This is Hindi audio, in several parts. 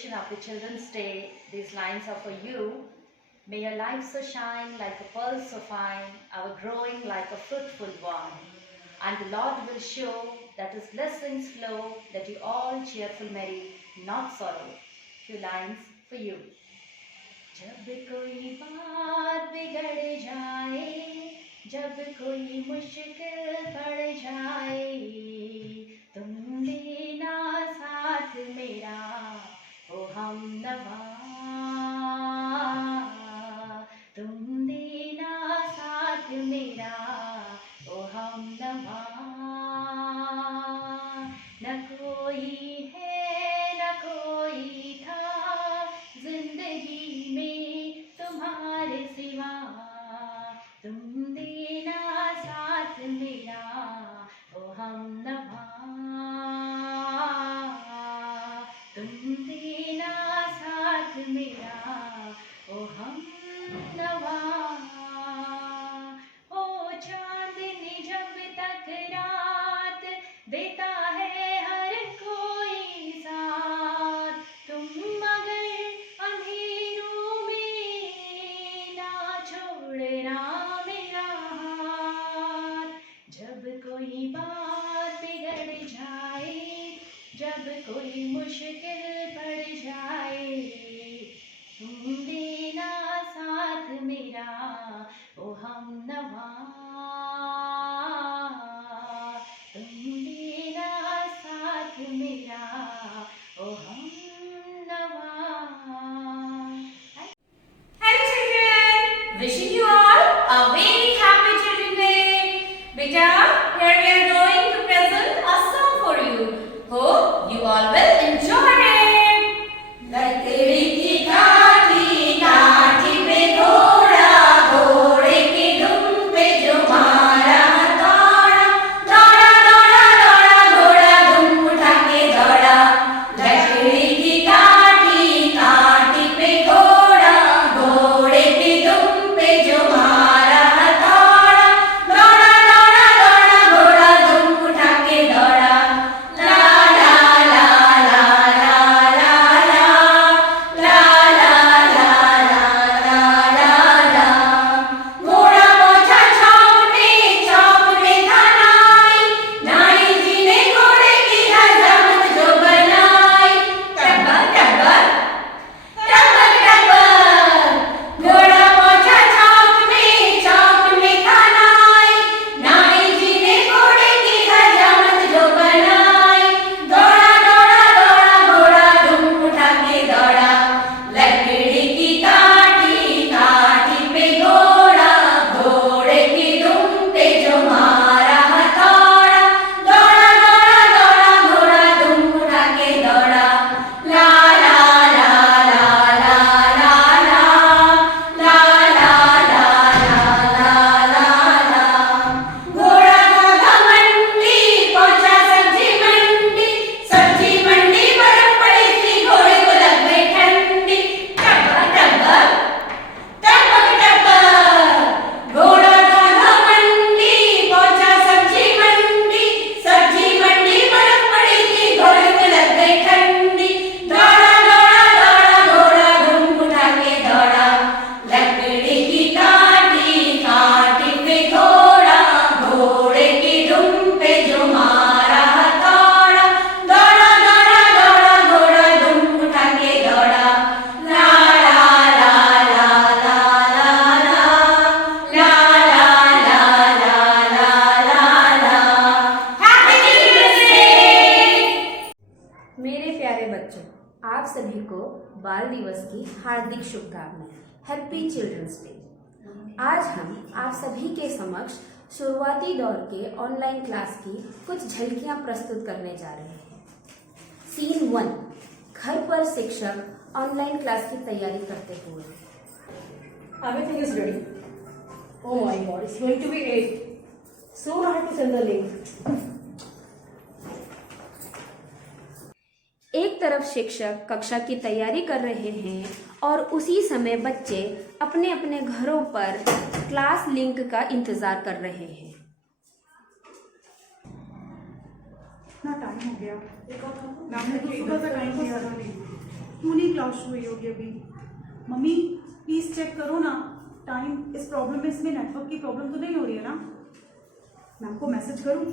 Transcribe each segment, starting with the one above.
occasion of the Children's Day, these lines are for you. May your life so shine like a pearl so fine, our growing like a fruitful vine. And the Lord will show that His blessings flow, that you all cheerful, merry, not sorrow. Few lines for you. जब कोई बात बिगड़ जाए, जब कोई मुश्किल पड़ जाए, तुम देना साथ मेरा ओ हमनवा, तुम देना साथ मेरा ओ हमनवा। न कोई है न कोई था जिंदगी में तुम्हारे सिवा, तुम देना साथ मेरा ओ हमनवा, तुम देना साथ मेरा ओ हमनवा। ओ चांदनी जब तक रात देता है हर कोई साथ, तुम मगर अंधेरों में ना छोड़ना मेरा हाथ। जब कोई बात बिगड़ जाए, जब कोई मुश्किल पड़ जाए, तुम देना साथ मेरा ओ हमनवा, तुम देना साथ मेरा ओ हमनवा। Hello children, wishing you all a very happy Children's Day. Beta, here we are going to present a song for you. Hope you all will enjoy it. लकड़ी की काठी काठी पे घोड़ा, घोड़े के दुम पे जो मारा दौड़ा, दौड़ा दौड़ा दौड़ा घोड़ा दुम उठा के दौड़ा। लकड़ी की काठी काठी पे घोड़ा, घोड़े के दुम पे जो मारा दौड़ा, दौड़ा दौड़ा दौड़ा घोड़ा दुम उठा के दौड़ा। ला ला ला ला ला ला ला ला ला ला ला ला। घोड़ा पहुंचा चौक में था नाई, नाई जी ने घोड़े की हजामत जो बनाई। टब्बर टब्बर टब्बर टब्बर, घोड़ा पहुंचा चौक में था नाई, नाई जी ने घोड़े की हजामत जो बनाई। दौड़ा दौड़ा दौड़ा घोड़ा दुम उठा के दौड़ा। लकड़ी की काठी काठी पे घोड़ा, घोड़े के दुम पे जो मारा हथौड़ा, दौड़ा दौड़ा दौड़ा घोड़ा दुम उठा के दौड़ा। ला ला ला ला ला ला ला ला ला ला ला ला। घोड़ा भागा मंडी पहुंचा सब्जी मंडी, सब्जी मंडी बर्फ पड़ी थी घोड़े को लग गई ठंडी। टब्बर टब्बर टब्बर टब्बर, घोड़ा भागा मंडी पहुंचा सब्जी मंडी, सब्जी मंडी बर्फ पड़ी थी घोड़े को लग गई ठंडी। दौड़ा दौड़ा दौड़ा घोड़ा दुम उठा के दौड़ा। लकड़ी की काठी काठी पे घोड़ा, घोड़े के दुम पे जो मारा हथौड़ा, दौड़ा दौड़ा दौड़ा घोड़ा दुम उठा के दौड़ा। ला ला ला ला ला ला ला ला ला ला ला ला। Happy children's day. मेरे प्यारे बच्चों, आप सभी को बाल दिवस की हार्दिक शुभकामनाएं। Happy children's day. आज हम आप सभी के समक्ष शुरुआती दौर के ऑनलाइन क्लास की कुछ झलकियां प्रस्तुत करने जा रहे हैं। सीन 1, घर पर शिक्षक ऑनलाइन क्लास की तैयारी करते हुए। Everything is ready. Oh my God, it's going to be 8. Soon I have to send the link. एक तरफ शिक्षक कक्षा की तैयारी कर रहे हैं और उसी समय बच्चे अपने अपने घरों पर क्लास लिंक का इंतजार कर रहे हैं। इतना टाइम हो गया, मैम ने तो सुबह का टाइम दिया था। क्यों नहीं क्लास शुरू हुई होगी अभी? मम्मी प्लीज चेक करो ना टाइम, इस प्रॉब्लम में इसमें नेटवर्क की प्रॉब्लम तो नहीं हो रही है ना? मैम को मैसेज करूँ?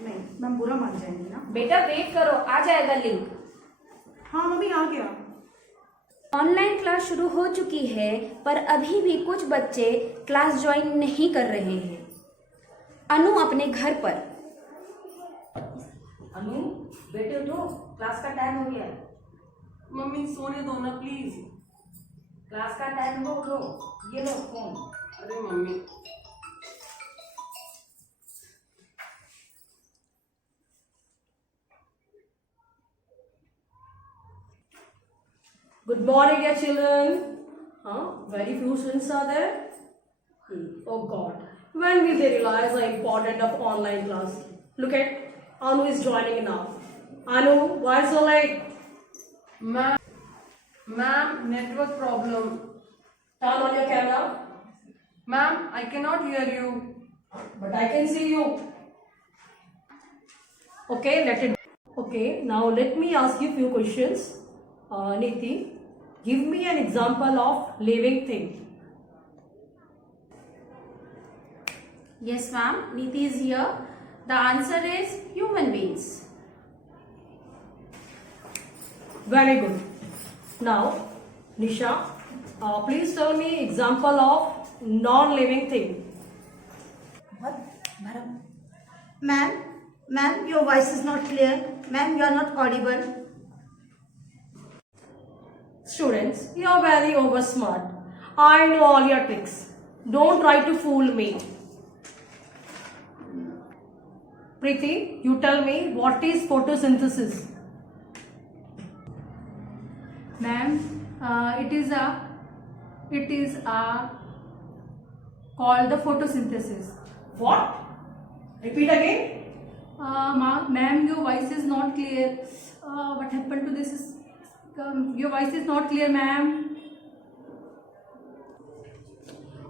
नहीं, मैम बुरा मान जाएंगी ना। बेटा वेट करो, आ जाएगा लिंक। हाँ मम्मी आ गया। ऑनलाइन क्लास शुरू हो चुकी है, पर अभी भी कुछ बच्चे क्लास ज्वाइन नहीं कर रहे हैं। अनु अपने घर पर। अनु बेटे उठो, क्लास का टाइम हो गया है। मम्मी सोने दो ना प्लीज। क्लास का टाइम हो, उठो। ये लो फोन। अरे mummy Good morning, dear children. Very few students are there. Oh God, when will they realize the importance of online class? Look at Anu is joining now. Anu, why so late? Ma'am, network problem. Turn on your camera. Ma'am, I cannot hear you. But I can see you. Okay, let it. Okay, now let me ask you few questions. Niti, give me an example of living thing. Yes, ma'am. Niti is here. The answer is human beings. Very good. Now, Nisha, please tell me example of non-living thing. Ma'am, your voice is not clear. Ma'am, you are not audible. Students, you are very over smart. I know all your tricks. Don't try to fool me. Preeti, you tell me what is photosynthesis? Ma'am, it is called the photosynthesis. What? Repeat again. Ma'am, your voice is not clear. What happened to this? Your voice is not clear, ma'am.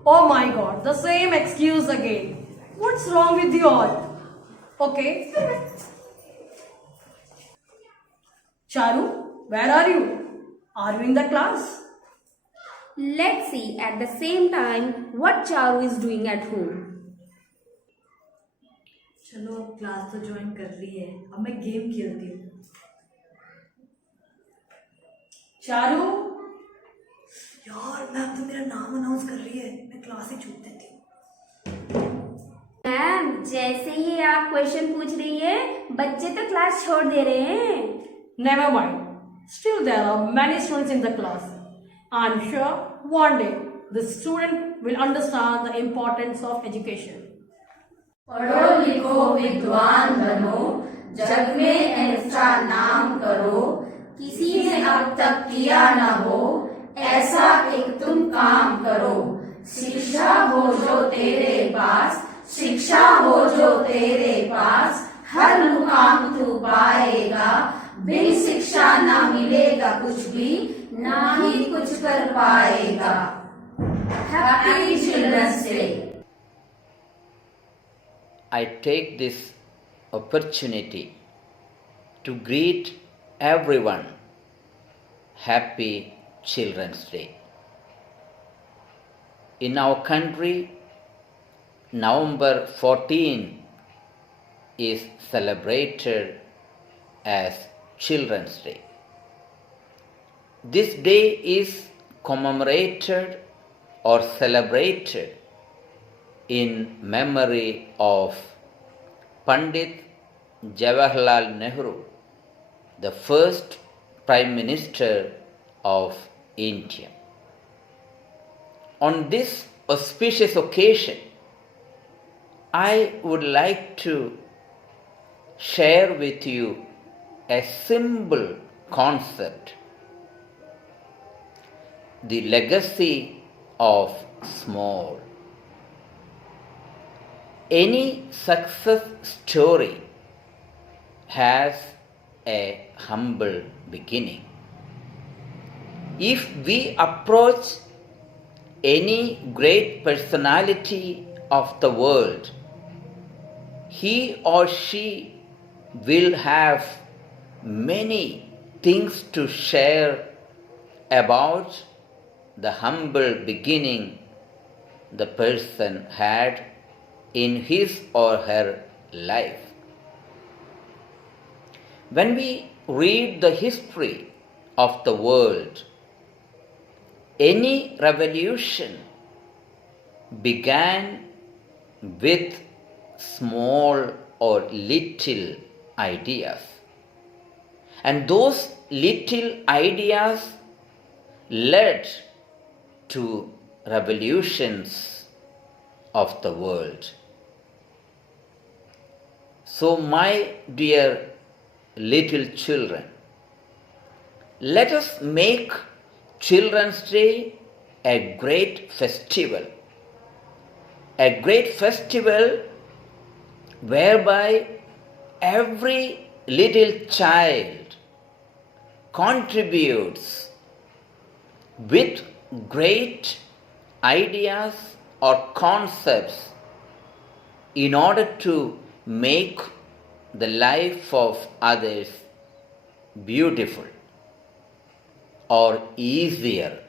Oh my God, the same excuse again. What's wrong with you all? Okay. Charu, where are you? Are you in the class? Let's see at the same time what Charu is doing at home. चलो अब क्लास तो ज्वाइन कर ली है, अब मैं गेम खेलती हूँ। चारू, यार मैम तो मेरा नाम अनाउंस कर रही है, मैं क्लास ही छूट देती हूँ। मैम, जैसे ही आप क्वेश्चन पूछ रही है, बच्चे तो क्लास छोड़ दे रहे हैं। never mind. Still there are many students in the class. I'm sure one day the student will understand the importance of education. पढ़ो लिखो विद्वान बनो, जग में ऐसा नाम करो, किसी ने अब तक किया न हो, ऐसा एक तुम काम करो। शिक्षा हो जो तेरे पास, शिक्षा हो जो तेरे पास, हर मुकाम तू पाएगा, बिन शिक्षा ना मिलेगा कुछ भी, ना ही कुछ कर पाएगा। Happy children's day. I take this opportunity to greet everyone Happy Children's Day. In our country, November 14 is celebrated as Children's Day. This day is commemorated or celebrated in memory of Pandit Jawaharlal Nehru, the first Prime Minister of India. On this auspicious occasion, I would like to share with you a simple concept: the legacy of small. Any success story has a humble beginning. If we approach any great personality of the world, he or she will have many things to share about the humble beginning the person had in his or her life. When we read the history of the world, any revolution began with small or little ideas. And those little ideas led to revolutions of the world. So, my dear little children, let us make Children's Day a great festival whereby every little child contributes with great ideas or concepts in order to make the life of others beautiful or easier.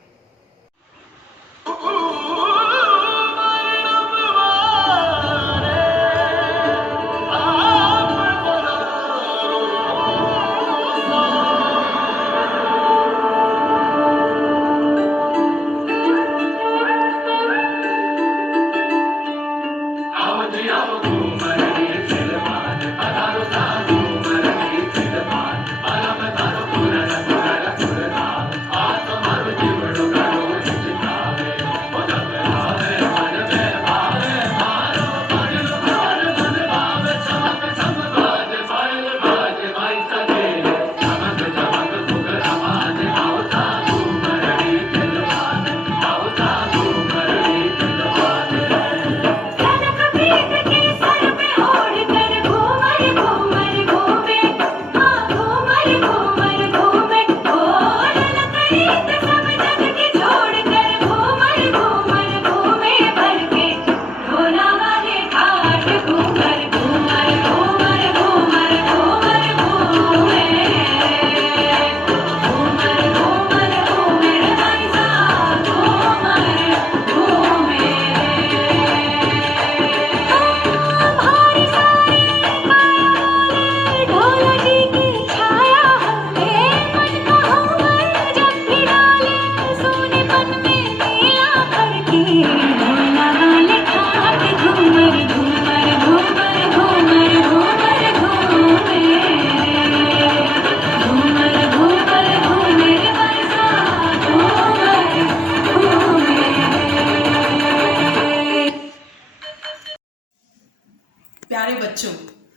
प्यारे बच्चों,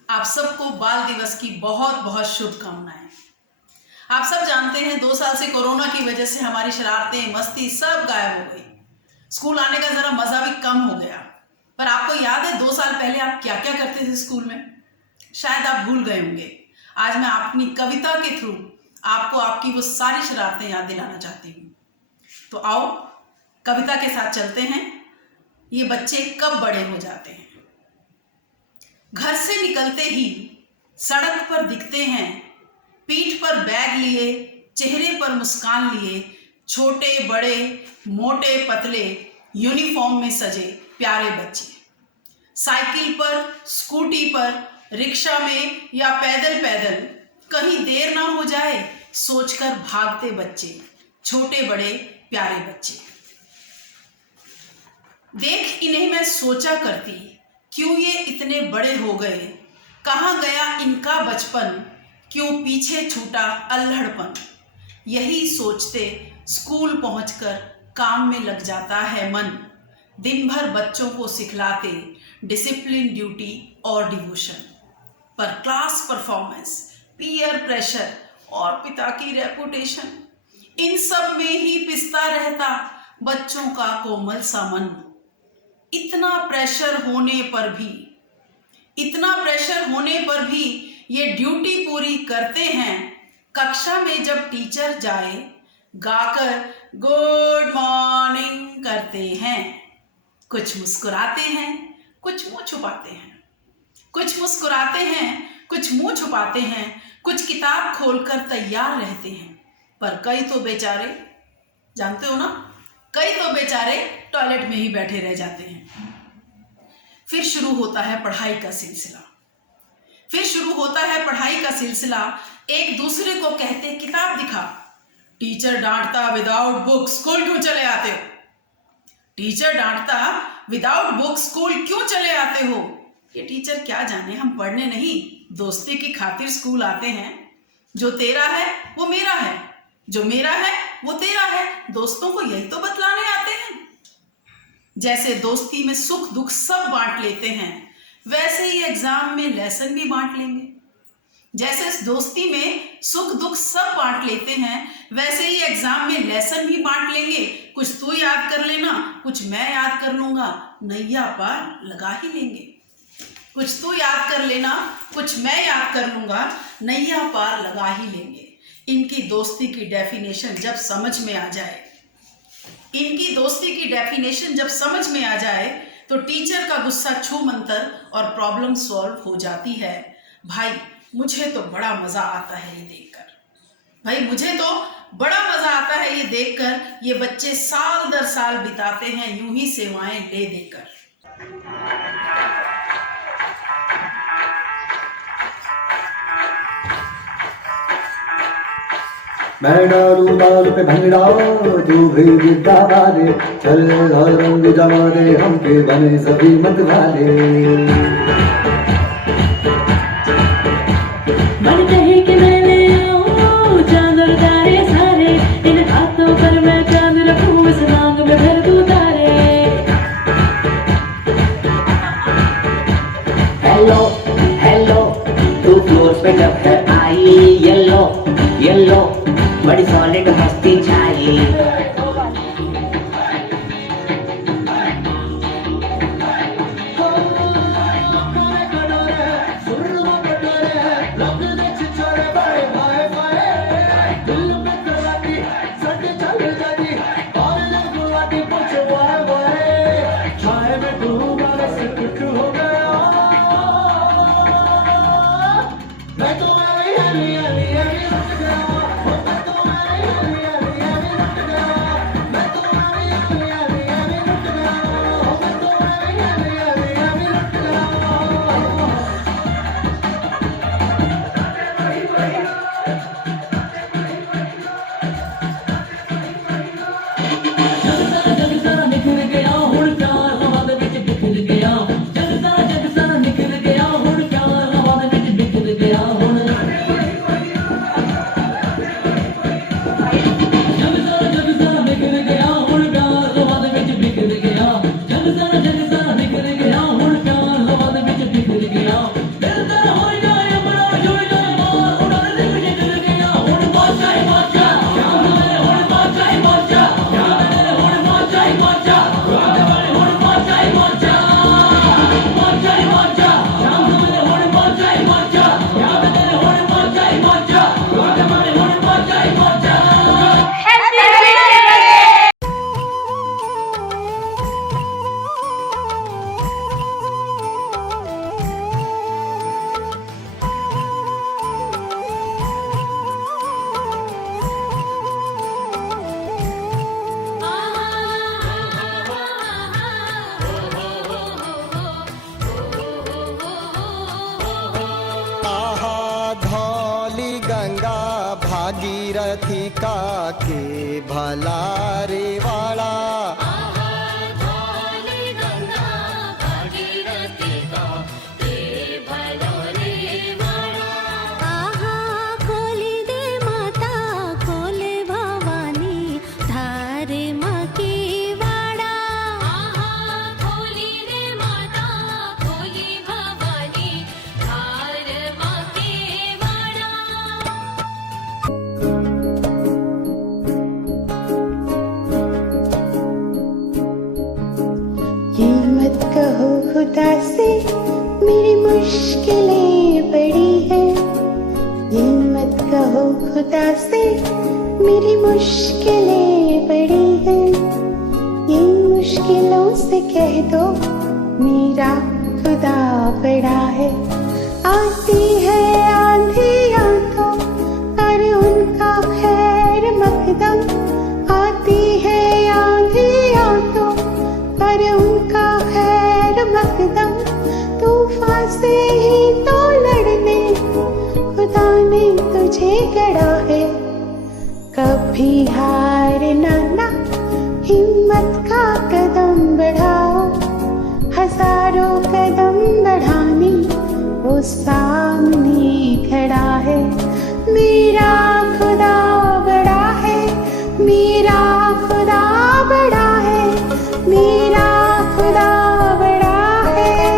आप सबको बाल दिवस की बहुत बहुत शुभकामनाएं। आप सब जानते हैं 2 साल से कोरोना की वजह से हमारी शरारतें, मस्ती सब गायब हो गई। स्कूल आने का जरा मजा भी कम हो गया। पर आपको याद है 2 साल पहले आप क्या क्या करते थे स्कूल में? शायद आप भूल गए होंगे। आज मैं अपनी कविता के थ्रू आपको आपकी वो सारी शरारतें याद दिलाना चाहती हूँ। तो आओ कविता के साथ चलते हैं। ये बच्चे कब बड़े हो जाते हैं। घर से निकलते ही सड़क पर दिखते हैं, पीठ पर बैग लिए, चेहरे पर मुस्कान लिए, छोटे बड़े मोटे पतले यूनिफॉर्म में सजे प्यारे बच्चे। साइकिल पर, स्कूटी पर, रिक्शा में या पैदल पैदल कहीं देर ना हो जाए सोचकर भागते बच्चे, छोटे बड़े प्यारे बच्चे। देख इन्हें मैं सोचा करती, क्यों ये इतने बड़े हो गए, कहाँ गया इनका बचपन, क्यों पीछे छूटा अल्हड़पन। यही सोचते स्कूल पहुंचकर काम में लग जाता है मन। दिन भर बच्चों को सिखलाते डिसिप्लिन, ड्यूटी और डिवोशन। पर क्लास परफॉर्मेंस, पीयर प्रेशर और पिता की रेपुटेशन, इन सब में ही पिसता रहता बच्चों का कोमल सा मन। इतना प्रेशर होने पर भी ये ड्यूटी पूरी करते हैं। कक्षा में जब टीचर जाए गाकर गुड मॉर्निंग करते हैं। कुछ मुस्कुराते हैं, कुछ मुंह छुपाते हैं। कुछ मुस्कुराते हैं, कुछ मुंह छुपाते हैं। कुछ किताब खोलकर तैयार रहते हैं। पर कई तो बेचारे जानते हो ना, कई तो बेचारे टॉयलेट में ही बैठे रह जाते हैं। फिर शुरू होता है पढ़ाई का सिलसिला। एक दूसरे को कहते किताब दिखा। टीचर डांटता विदाउट बुक स्कूल क्यों चले आते हो? ये टीचर क्या जाने, हम पढ़ने नहीं दोस्ती की खातिर स्कूल आते हैं। जो तेरा है वो मेरा है, जो मेरा है वो तेरा है, दोस्तों को यही तो बतलाने आते हैं। जैसे दोस्ती में सुख दुख सब बांट लेते हैं, वैसे ही एग्जाम में लेसन भी बांट लेंगे। कुछ तू याद कर लेना, कुछ मैं याद कर लूंगा, नैया पार लगा ही लेंगे। इनकी दोस्ती की डेफिनेशन जब समझ में आ जाए तो टीचर का गुस्सा छू मंतर और प्रॉब्लम सॉल्व हो जाती है। भाई मुझे तो बड़ा मजा आता है ये देखकर। ये बच्चे साल दर साल बिताते हैं यूं ही सेवाएं ले देकर। मैं डालू ताल पे भंगड़ा, तू भी गिद्दा वाले, चल और रंग जमा दे हमके बने सभी मत वाले। मन कहे कि मैं ले आऊं चांद और तारे सारे, इन हाथों पर मैं चांद रखूं, इस मांग में भर दूं तारे। हेलो तू फ्लोर पे जब है आई, येलो बड़ी सॉलिड मस्ती छाई। भागीरथी का के भला रे वाला। खुदा से मेरी मुश्किलें बड़ी हैं, ये मत कहो खुदा से मेरी मुश्किलें बड़ी हैं, ये मुश्किलों से कह दो मेरा खुदा बड़ा है। आती है आंधियां तो पर उनका खैर मकदम, आती गढ़ा है। कभी हारना ना, हिम्मत का कदम बढ़ाओ, हजारों कदम बढ़ाने वो सामने खड़ा है। मेरा खुदा बड़ा है, मेरा खुदा बड़ा है, मेरा खुदा बड़ा है।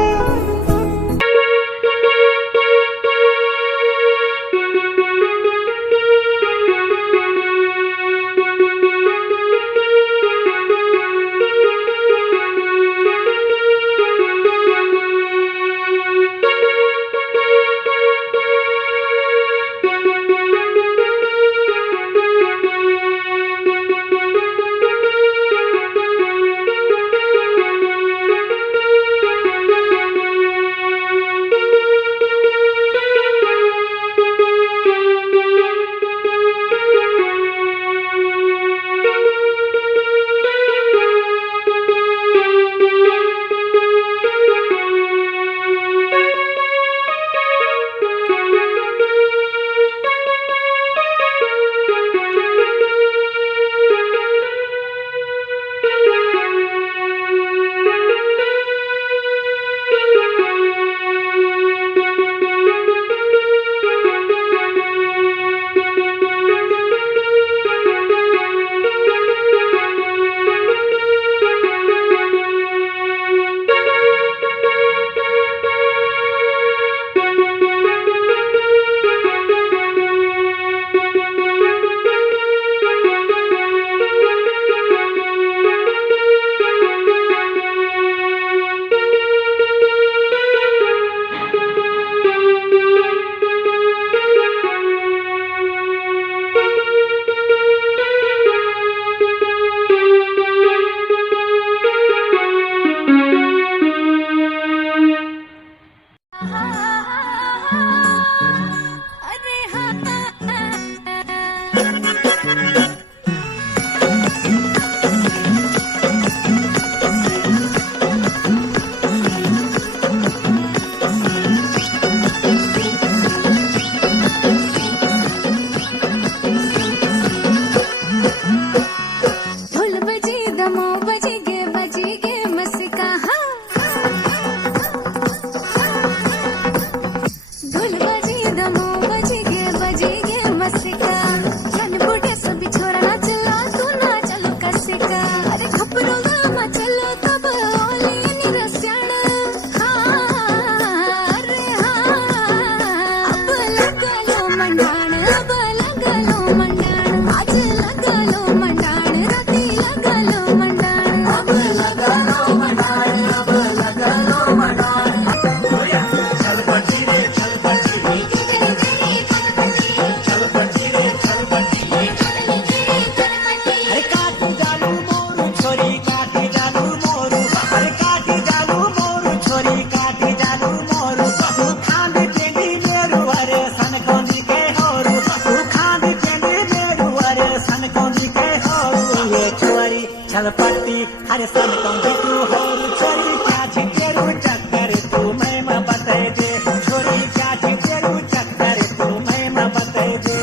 छलपट्टी अरे सन कौंदी तू हो छोरी क्या छिटेरू चक्कर तू मैं म बताए दे छोरी क्या छिटेरू चक्कर तू मैं म बताए दे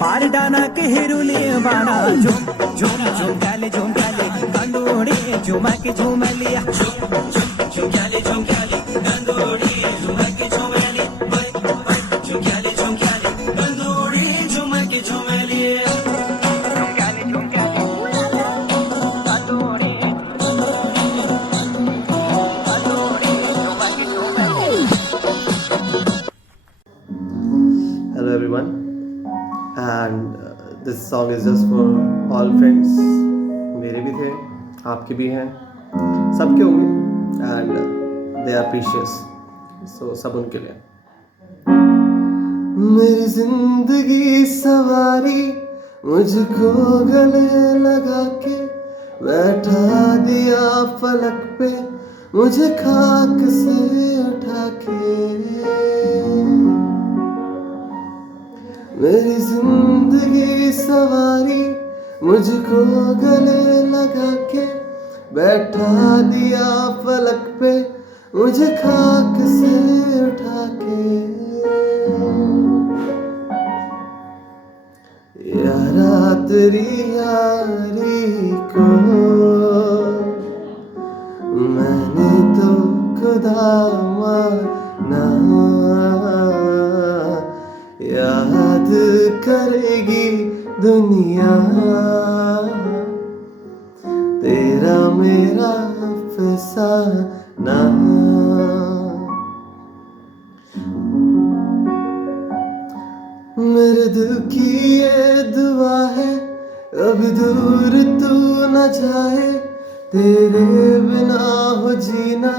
पार डाना के हिरुली बाना झुम झुम झुमकाले झुमकाले कंदोड़ी झुमा के झुमलिया झुमकाले झुमकाले कंदोड़ी झुमा के झुमलिया झुमकाले झुमकाले कंदोड़ी झुमा के झुमलिया झुमकाले झुमकाले कंदोड़ी Hello everyone. song is just for all friends. मेरे भी थे, आपके भी हैं, सबके होंगे and they are precious. So सब उनके लिए. मेरी जिंदगी सवारी मुझको गले लगा के बैठा दिया पलक पे मुझे खाक से उठा के. मेरी जिंदगी सवारी मुझको गले लगा के बैठा दिया पलक पे मुझे खाक से उठा के. यारा तेरी यारी को मैंने तो खुदा माना. याद करेगी दुनिया तेरा मेरा अफसाना. मेरे दिल की ये दुआ है अभी दूर तू न जाए. तेरे बिना हो जीना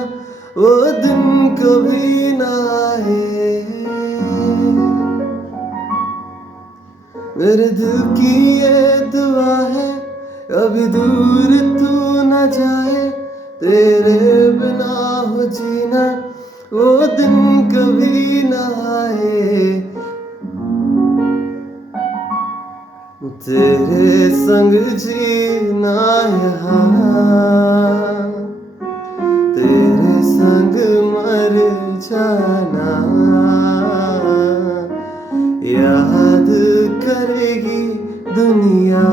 वो दिन कभी ना आए. मेरे दिल की ये दुआ है अभी दूर तू न जाए. तेरे बिना हो जीना वो दिन कभी ना आए. तेरे संग जीना यहाँ तेरे संग मर जाना. याद करेगी दुनिया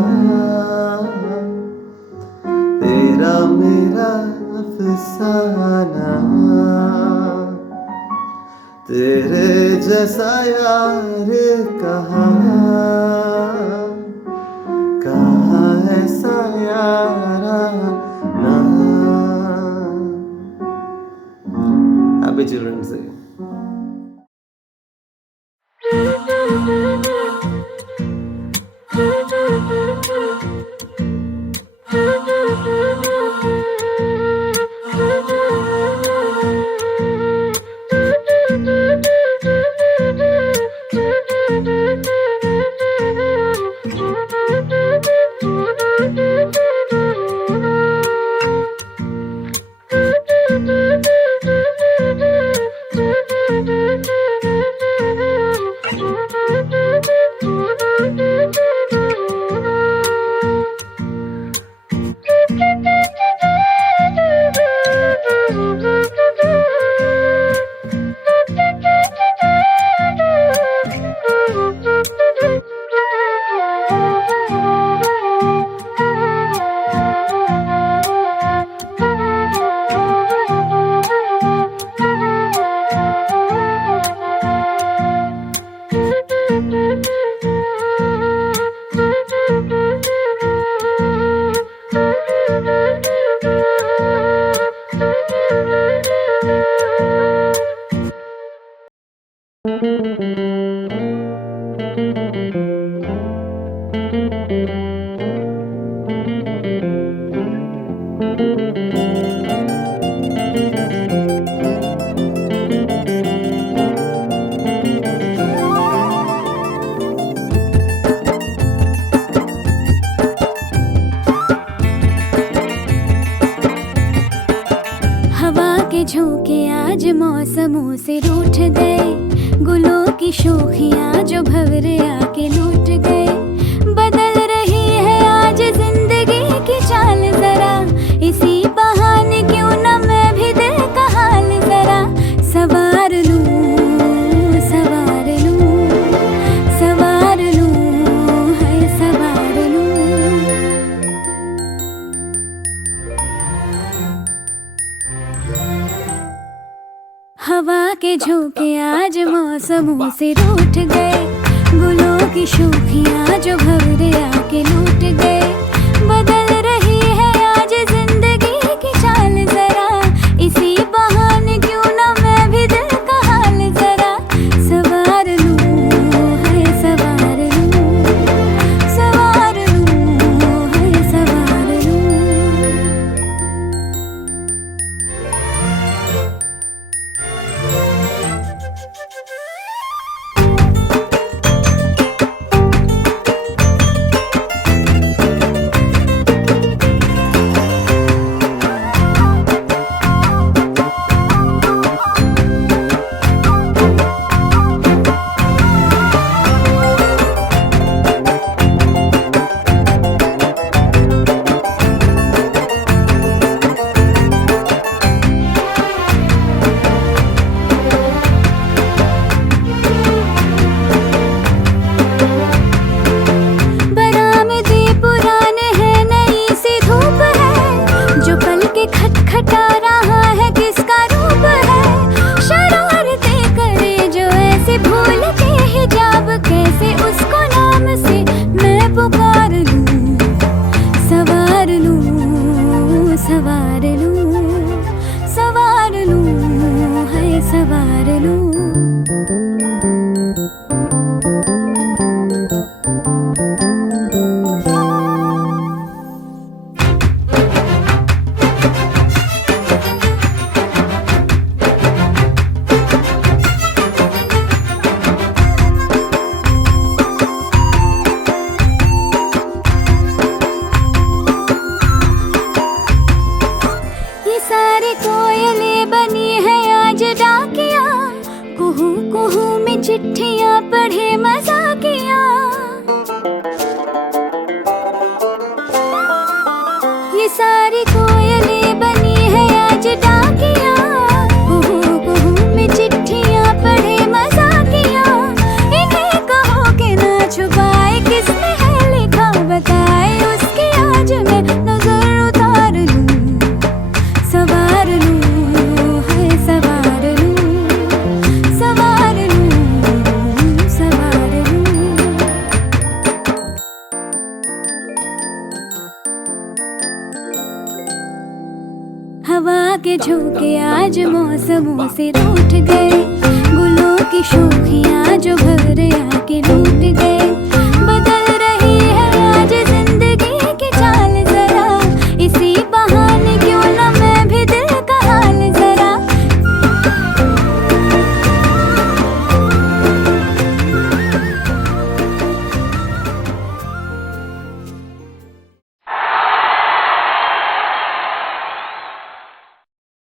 तेरा मेरा अफसाना. तेरे जैसा यार कहाँ ऐसा याराना. Happy Children's Day. झोंके आज मौसमों से रूठ गए. गुलों की शोखियाँ जो भंवरे आके लूट गए. बदल रही है आज जिंदगी की चाल जरा. इसी बहाने क्यों न मैं भी दिल का हाल जरा सवार लूं, सवार लूं, सवार लूं, है सवार लूं. हवा के झोंके आज मौसमों से रूठ गए. गुलों की शोखियाँ जो भंवरे आके लूट गए. बदल रही है आज जिंदगी की चाल जरा. इसी बहाने क्यों न मैं भी दिल का हाल जरा सवार लूं, है सवार लूं, सवार ये सारी कोयलें बनी है आज डाकिया, कुहू कुहू में चिट्ठियां पढ़े मजाकिया। इन्हें कहो कि ना छुपाए किसने है लिखा बताए, उसकी आज मैं नजर उतार लूं, सवार लूं, है सवार लूं, सवार लूं, सवार लूं। हवा के झोंके आज मौसमों से रूठ गए,